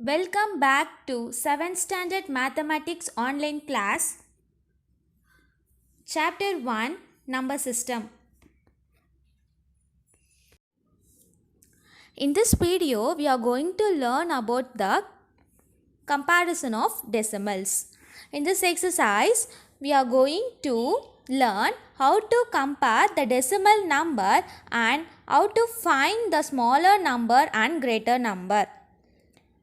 Welcome back to 7th Standard Mathematics online class, Chapter 1, Number System. In this video, we are going to learn about the comparison of decimals. In this exercise, we are going to learn how to compare the decimal number and how to find the smaller number and greater number.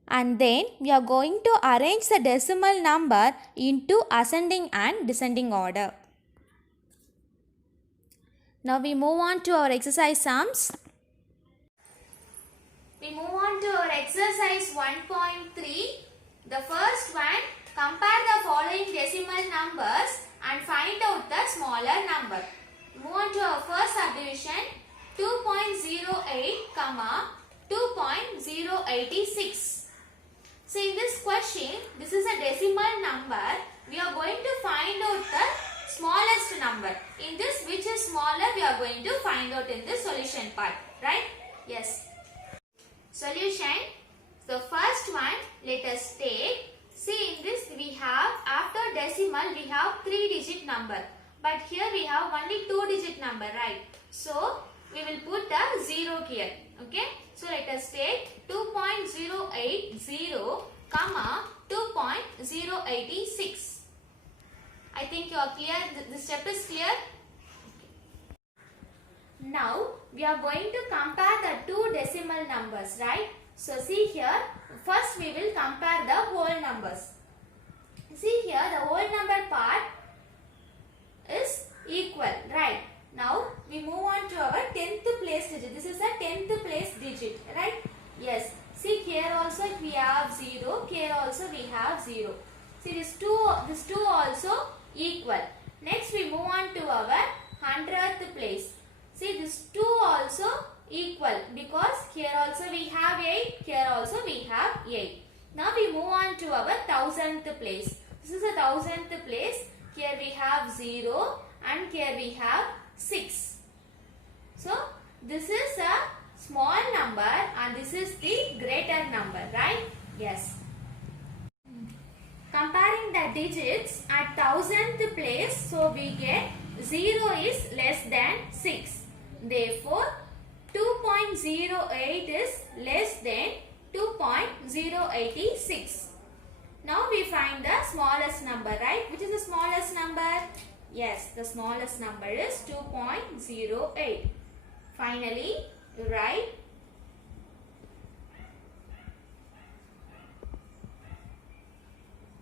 And then we are going to arrange the decimal number into ascending and descending order. Now we move on to our exercise sums. We move on to our exercise 1.3. The first one, compare the following decimal numbers and find out the smaller number. Move on to our first subdivision, 2.08, 2.086. So in this question, this is a decimal number. We are going to find out the smallest number. In this, which is smaller, we are going to find out in the solution part. Right? Yes. Solution. The first one, let us take. See, in this we have, after decimal, we have 3-digit number. But here we have only 2-digit number, right? So, we will put the 0 here. Okay? So, let us take 2.080, 2.086. I think you are clear. This step is clear. Now, we are going to compare the two decimal numbers, right? So, see here, first we will compare the whole numbers. See here, the whole number part is equal, right? Now, we move on to our 10th place digit. This is a 10th place digit, right? Yes. See here also we have 0, here also we have 0. See this two also equal. Next we move on to our 100th place. See this 2 also equal because here also we have 8, here also we have 8. Now we move on to our 1000th place. This is a 1000th place. Here we have 0 and here we have 6. So this is a small number and this is the greater number, right? Yes. Comparing the digits at 1000th place, so we get 0 is less than 6. Therefore, 2.08 is less than 2.086. Now we find the smallest number, right? Which is the smallest number? Yes, the smallest number is 2.08. Finally, you write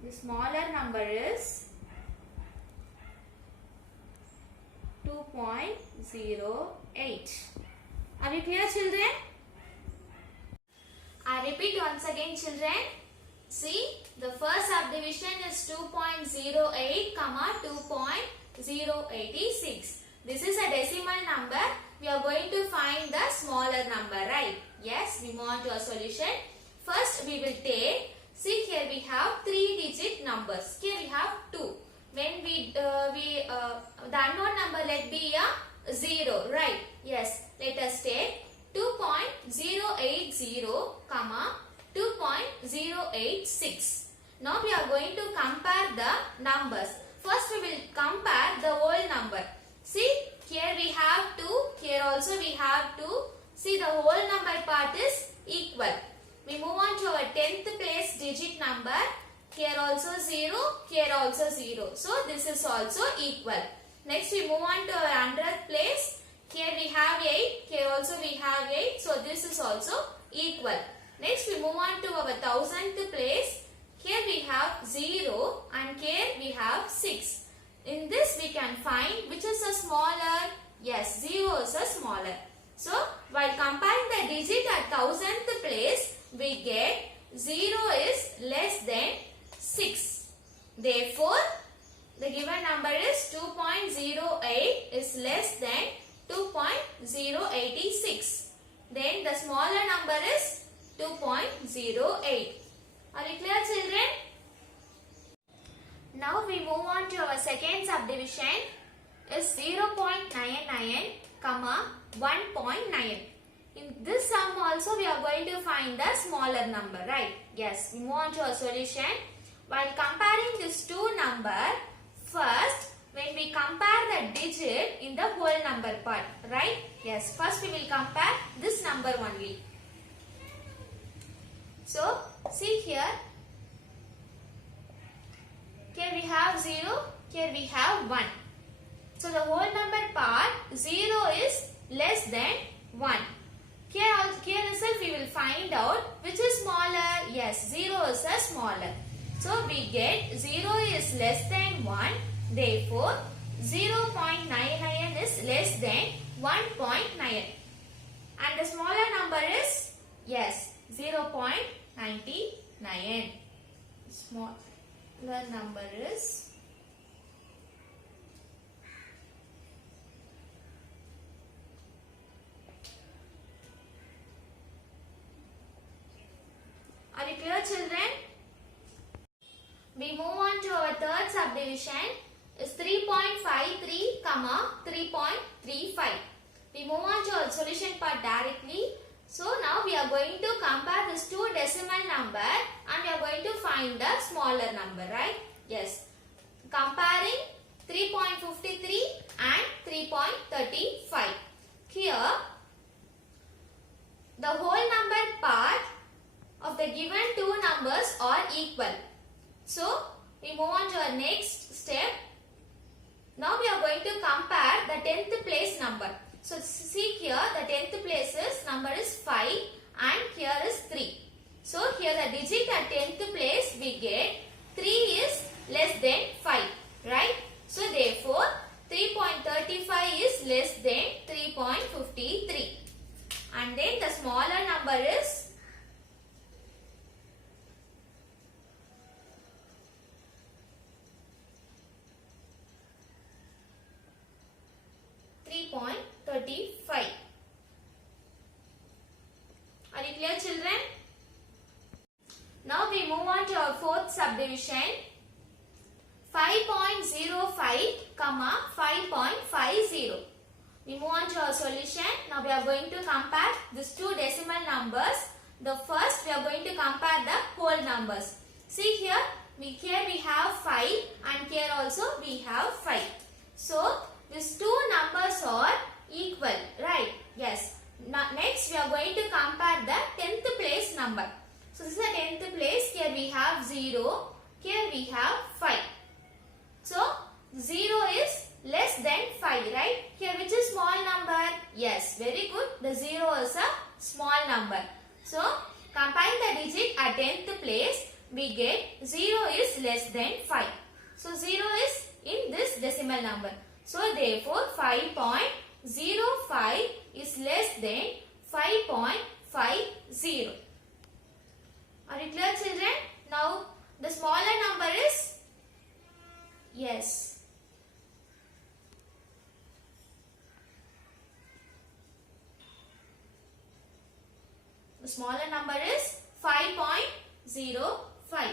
the smaller number is 2.08. Are you clear, children? I repeat once again, children. See, the first subdivision is 2.08, 2.086. This is a decimal number. We are going to find the smaller number, right? Yes, we move on to a solution. First, we will take, see here we have 3-digit numbers. Here we have 2. When the unknown number let be a 0, right? Yes, let us take 2.080, 2.086. Now we are going to compare the numbers. First we will compare the whole number. See, here we have 2, here also we have 2. See, the whole number part is equal. We move on to our 10th place digit number. Here also 0, here also 0. So, this is also equal. Next, we move on to our 100th place. Here we have 8, here also we have 8. So, this is also equal. Next, we move on to our 1000th place. Here we have 0 and here we have 6. In this, we can find which is a smaller. Yes, 0 is a smaller. So, while comparing the digit at 1000th place, we get 0 is less than 6. Therefore, the given number is 2.08 is less than 2.086. Then the smaller number is 2.08. Are you clear, children? Now we move on to our second subdivision is 0.99, 1.9. In this sum also we are going to find the smaller number, right? Yes, we move on to our solution. While comparing these two numbers, first when we compare the digit in the whole number part, right? Yes, first we will compare this number only. So, see here. Here we have 0, here we have 1. So, the whole number part 0 is less than 1. Here itself we will find out which is smaller. Yes, 0 is a smaller. So, we get 0 is less than 1. Therefore, 0.99 is less than 1.9. And the smaller number is, yes, 0.99. Smaller number is Are you clear, children? We move on to our third subdivision. Is 3.53, 3.35. We move on to our solution part directly. So now we are going to compare these two decimal number and we are going to find the smaller number, right? Yes. Comparing 3.53 and 3.35. Here, the whole number part of the given two numbers are equal. So, we move on to our next step. Now we are going to compare the 10th place number. So, see here the 10th place number is 5 and here is 3. So, here the digit at 10th place we get 3 is less than 5, right? So, therefore, 3.35 is less than 3.53. And then the smaller number is 3.35. Are you clear, children? Now we move on to our fourth subdivision. 5.05, 5.50. We move on to our solution. Now we are going to compare these two decimal numbers. The first we are going to compare the whole numbers. See here we have 5 and here also we have 5. So these two numbers are equal, right? Yes. Now, next we are going to compare the 10th place number. So this is the 10th place. Here we have 0. Here we have 5. So 0 is less than 5, right? Here which is small number? Yes, very good. The 0 is a small number. So comparing the digit at 10th place, we get 0 is less than 5. So 0 is in this decimal number. So therefore 5.05 is less than 5.50. Are you clear, children? Now the smaller number is, yes, the smaller number is 5.05.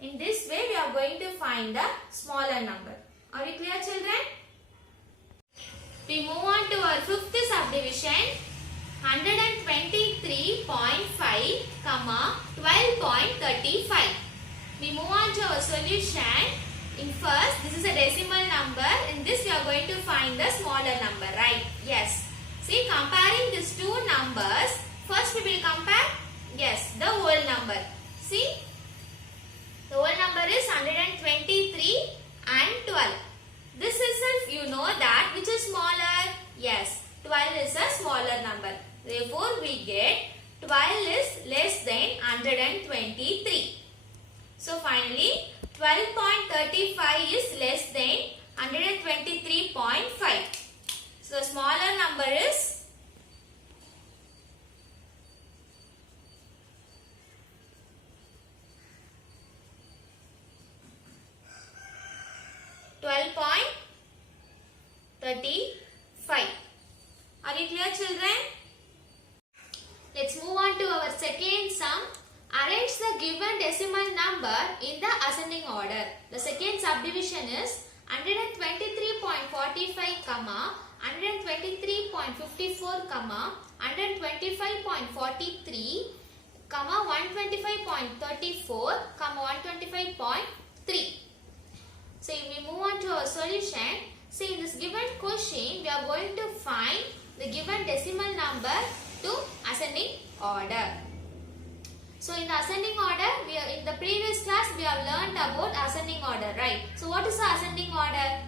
In this way, we are going to find the smaller number. Are you clear, children? We move on to our fifth subdivision. 123.5, 12.35. We move on to our solution. In first, this is a decimal number. In this, we are going to find the smaller number, right? Yes. See, comparing these two numbers, first we will compare, yes, the whole number. See, the whole number is 123 and 12. This itself you know that which is smaller? Yes, 12 is a smaller number. Therefore, we get 12 is less than 123. So, finally, 12.35 is less than 123.5. So, the smaller number is 12.35. Are you clear, children? Let's move on to our second sum. Arrange the given decimal number in the ascending order. The second subdivision is 123.45, 123.54, 125.43, 125.34, 125.3. So if we move on to our solution, see in this given question, we are going to find the given decimal number to ascending order. So in the ascending order, in the previous class we have learned about ascending order, right? So what is the ascending order?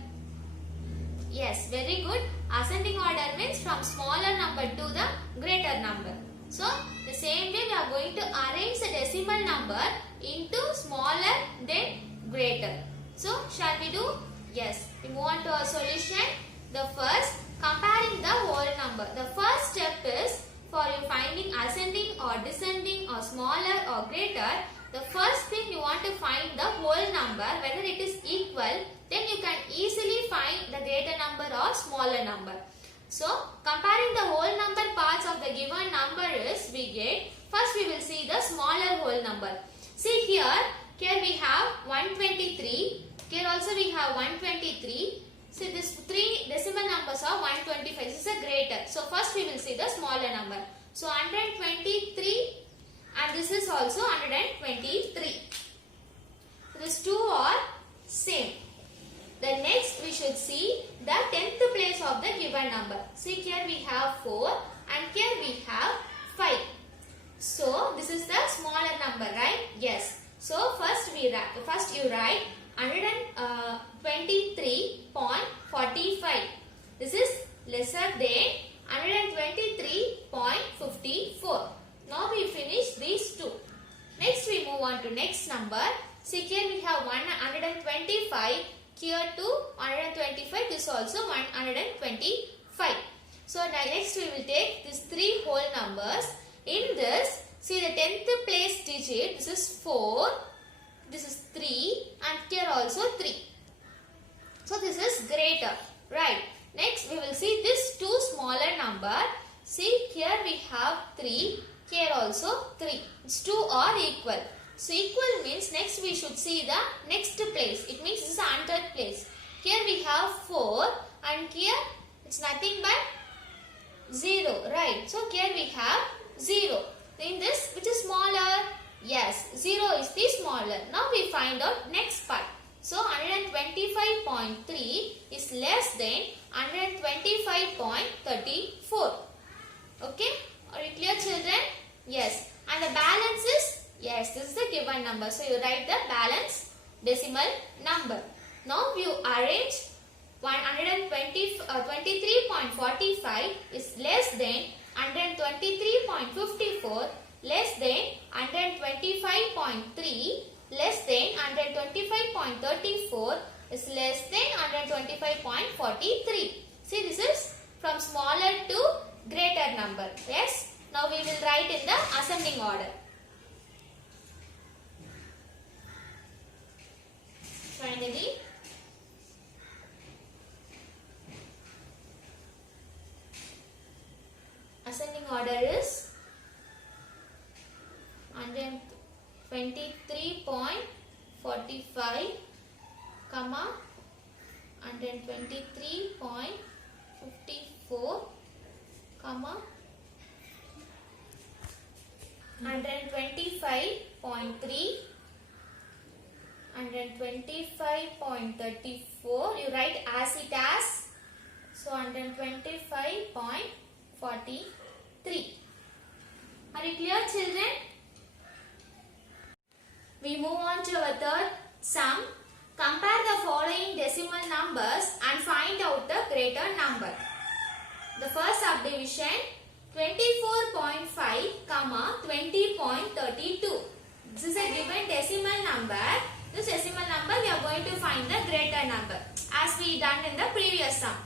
Yes, very good. Ascending order means from smaller number to the greater number. So the same way we are going to arrange the decimal number into smaller then greater. So shall we do? Yes. We move on to our solution. The first, comparing the whole number. The first step is for you finding ascending or descending or smaller or greater. The first thing you want to find the whole number, whether it is equal, then you can easily find the greater number or smaller number. So comparing the whole number parts of the given number is we get, first we will see the smaller whole number. See here we have 123, here also we have 123. See this three decimal numbers are 125, this is a greater. So first we will see the smaller number. So 123 and this is also 123. So these two are same. The next we should see the 10th place of the given number. See here we have 4 and here we have 5. So this is the smaller number, right? Yes. So first you write 123.45. This is lesser than 123.54. Now we finish these two. Next we move on to next number. See here we have 125. Here to 125, this also 125. So next we will take these three whole numbers. In this, see the 10th place digit, this is 4, this is 3 and here also 3. So this is greater, right? Next we will see this two smaller number. See here we have 3, here also 3. These two are equal. So equal means next we should see the next place. It means this is the 100th place. Here we have 4 and here it's nothing but 0, right? So here we have 0. In this, which is smaller? Yes, 0 is the smaller. Now we find out next part. So 125.3 is less than 125.34. Okay? Are you clear, children? Yes. And the balance is? Yes, this is the given number. So you write the balance decimal number. Now you arrange 23.45 is less than 123.54, less than 125.3, less than 125.34, is less than 125.43. See, this is from smaller to greater number. Yes. Now we will write in the ascending order. Finally, ascending order is 123.45, 123.54, 125.3, 125.34. You write as it as. So 125.43. Are you clear, children? We move on to our third sum. Compare the following decimal numbers and find out the greater number. The first subdivision, 24.5, 20.32. This is a given decimal number. This decimal number we are going to find the greater number as we done in the previous sum.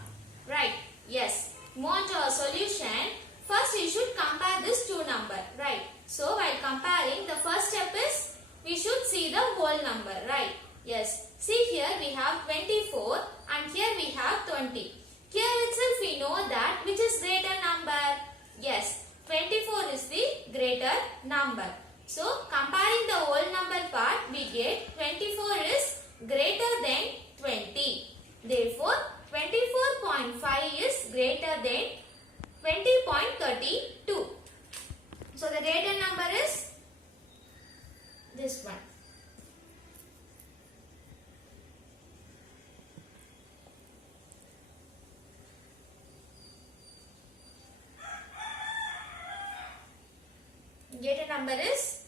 Right? Yes. Move on to our solution. First you should compare this two number. Right? So while comparing, the first step is we should see the whole number. Right? Yes. See here we have 24 and here we have 20. Here itself we know that which is greater number. Yes. 24 is the greater number. So comparing the whole number part, we get 24 is greater than 20. Therefore 24.5 is greater than 20.32. So the greater number is this one. Greater number is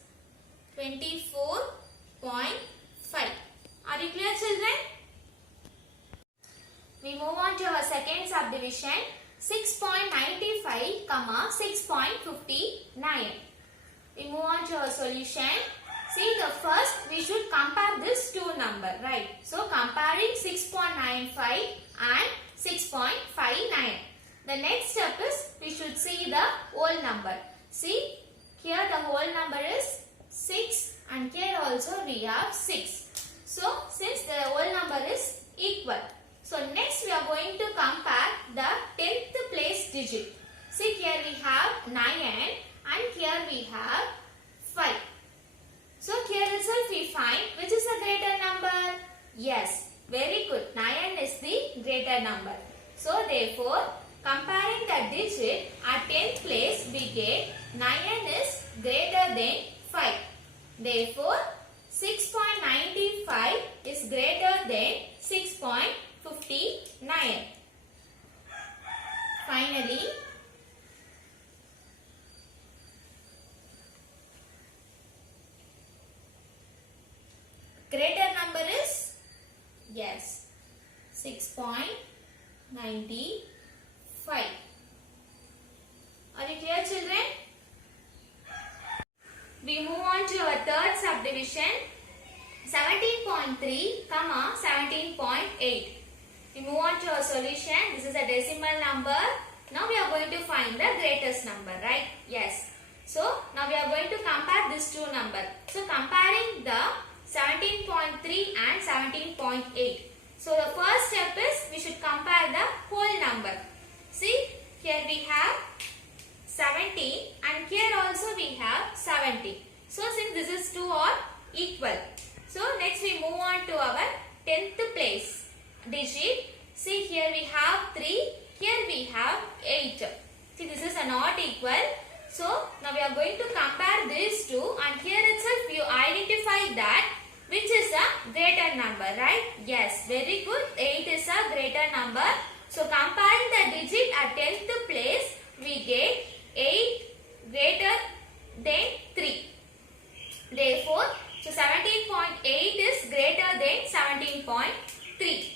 24.5. Are you clear, children? We move on to our second subdivision, 6.95, 6.59. We move on to our solution. See, the first we should compare this two number, right? So comparing 6.95 and 6.59. The next step is we should see the whole number. See, here the whole number is 6 and here also we have 6. So since the whole number is equal. So next we are going to compare the 10th place digit. See, here we have 9 and here we have 5. So here itself we find which is the greater number. Yes, very good. 9 is the greater number. So therefore, comparing the digit at 10th place, we get 9 is greater than 5. Therefore, 6.95 is greater than 6.59. Finally, greater number is, yes, 6.95. Are you clear, children? We move on to our third subdivision, 17.3, 17.8. We move on to our solution. This is a decimal number. Now we are going to find the greatest number, right? Yes. So now we are going to compare these two numbers. So comparing the 17.3 and 17.8. So the first step is we should compare the whole number. See, here we have 70 and here also we have 70. So since this is two are equal. So next we move on to our 10th place digit. See, here we have 3, here we have 8. See, this is a not equal. So now we are going to compare these two and here itself you identify that which is a greater number, right? Yes, very good. 8 is a greater number. So comparing the digit at 10th place, we get 8 greater than 3. Therefore, so 17.8 is greater than 17.3.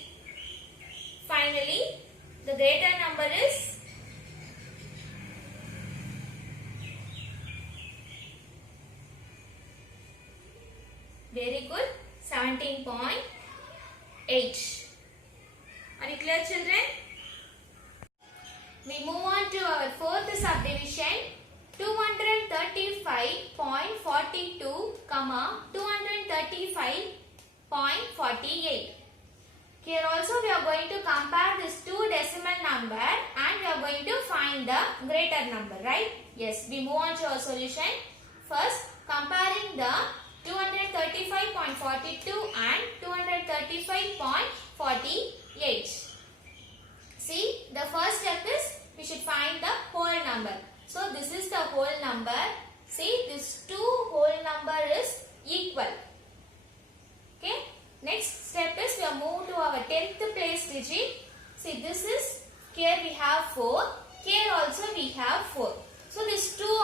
Finally, the greater number is very good, 17.8. Are you clear, children? We move on to our fourth subdivision, 235.42, 235.48. Here also we are going to compare these two decimal number and we are going to find the greater number, right? Yes, we move on to our solution. First, comparing the 235.42 and 235.48. See, the first step is we should find the whole number. So this is the whole number. See, this two whole number is equal. Okay. Next step is we are moved to our 10th place digit. See, this is, here we have 4. Here also we have 4. So this two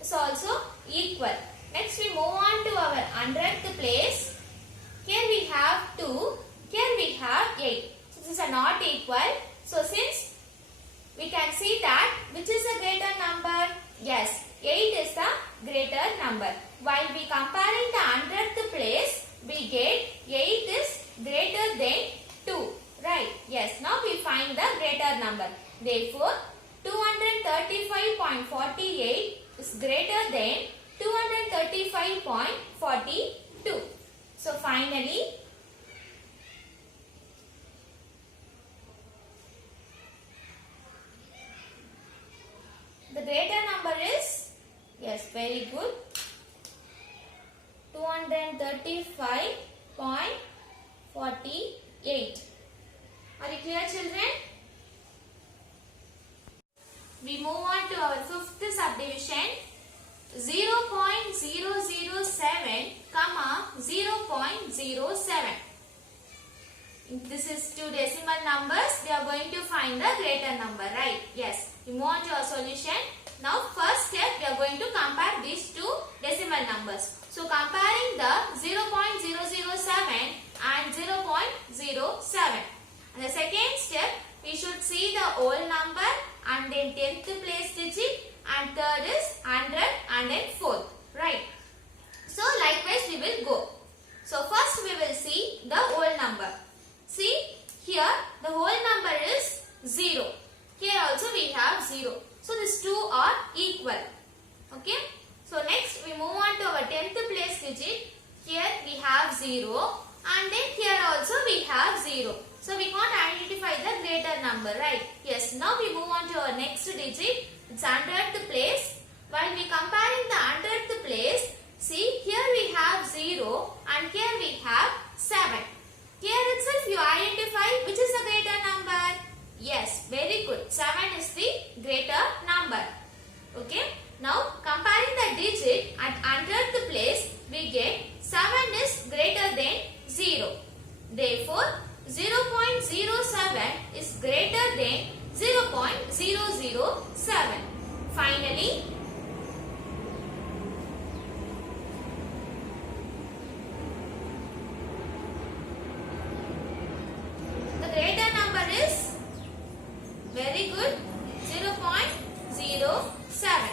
is also equal. Next we move on to our 100th place. Here we have 2. Here we have 8. So this is a not equal. So since we can see that which is a greater number? Yes, 8 is the greater number. While we comparing the 100th place, we get 8 is greater than 2. Right? Yes. Now we find the greater number. Therefore, 235.48 is greater than 235.42. So finally, the greater number is, yes, very good, 235.48. Are you clear, children? We move on to our fifth subdivision. 0.007 comma 0.07. This is two decimal numbers. We are going to find the greater number, right? Yes. We move on to our solution. Now first step, we are going to compare these two decimal numbers. So comparing the 0.007 and 0.07. And the second step, we should see the whole number and then 10th place digit, and third is 100 and then 4th, right? So likewise we will go. So first we will see the whole number. See here the whole number is 0. Here also we have 0. So these two are equal. Okay. So next we move on to our 10th place digit. Here we have 0 and then here also we have 0. So we can't identify the greater number, right? Yes. Now we move on to our next digit. It's 100th place. While we comparing the 100th place, see here we have 0 and here we have 7. Here itself you identify which is the greater number. Yes, very good. 7 is the greater number. Okay. Now comparing the digit at 100th place, we get 7 is greater than 0. Therefore, 0.07 is greater than 0.007. Finally, the greater number is very good 0.07.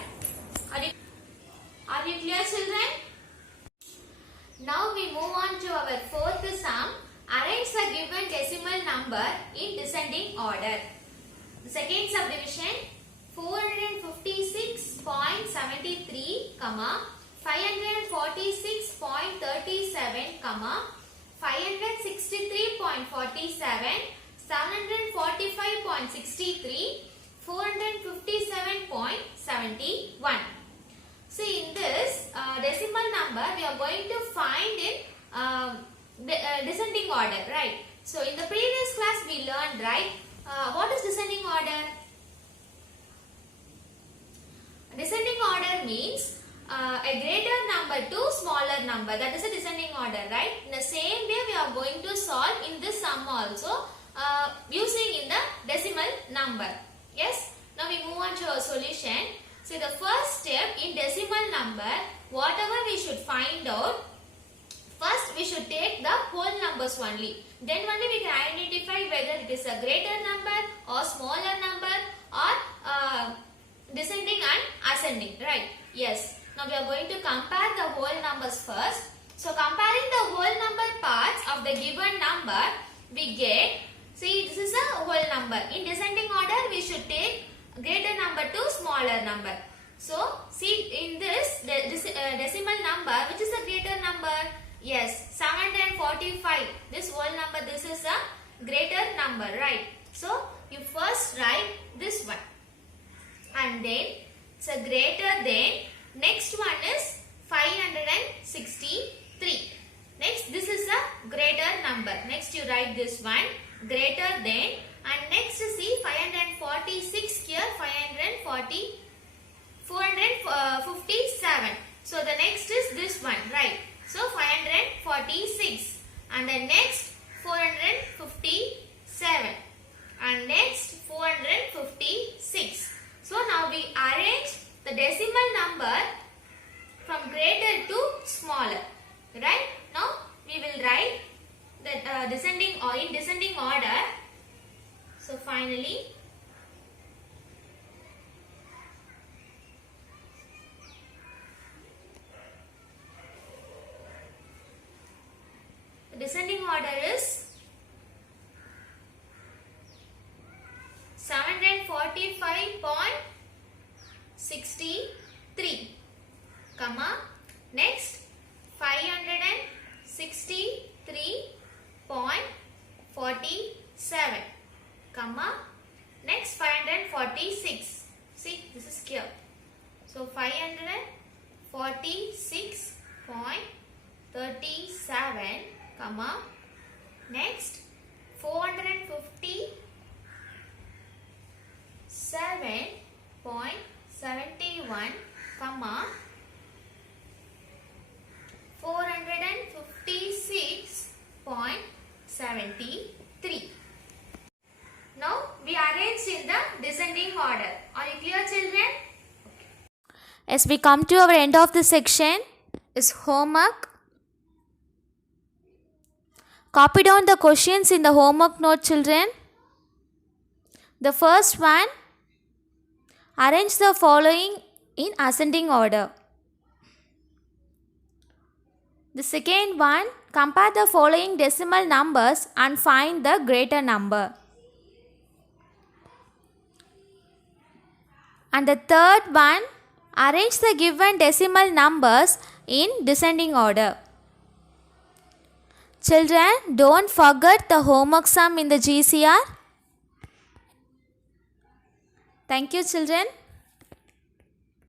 Are you clear, children? Now we move on to our fourth sum. Arrange the given decimal number in descending order. The second subdivision 456.73, 546.37, 563.47, 745.63, 457.71. See, in this decimal number we are going to find in descending order, right? So in the previous class we learned, right? What is descending order? Descending order means a greater number to smaller number. That is a descending order, right? In the same way we are going to solve in this sum also using in the decimal number. Yes? Now we move on to our solution. So the first step in decimal number, whatever we should find out, first we should take the whole numbers only. Then only we can identify whether it is a greater number or smaller number or descending and ascending, right? Yes. Now we are going to compare the whole numbers first. So comparing the whole number parts of the given number, we get, see, this is a whole number. In descending order, we should take greater number to smaller number. So see, in this decimal number, which is the greater number? Yes, 745. This whole number, this is a greater number, right? So you first write this one, and then it's a greater than. Next one is 563. Next, this is a greater number. Next you write this one, greater than, and next see 546 here, 457. So the next is this one, right? So 546, and the next 457, and next 456. So now we arrange the decimal number from greater to smaller, right? Now we will write the descending or in descending order. So finally, the descending order is 745.63, next 563.47, next 546. See, this is clear. So 546.37, next 457.71, comma 456.73. Now we arrange in the descending order. Are you clear, children? As we come to our end of the section is homework. Copy down the questions in the homework note, children. The first one, arrange the following in ascending order. The second one, compare the following decimal numbers and find the greater number. And the third one, arrange the given decimal numbers in descending order. Children, don't forget the homework sum in the GCR. Thank you, children.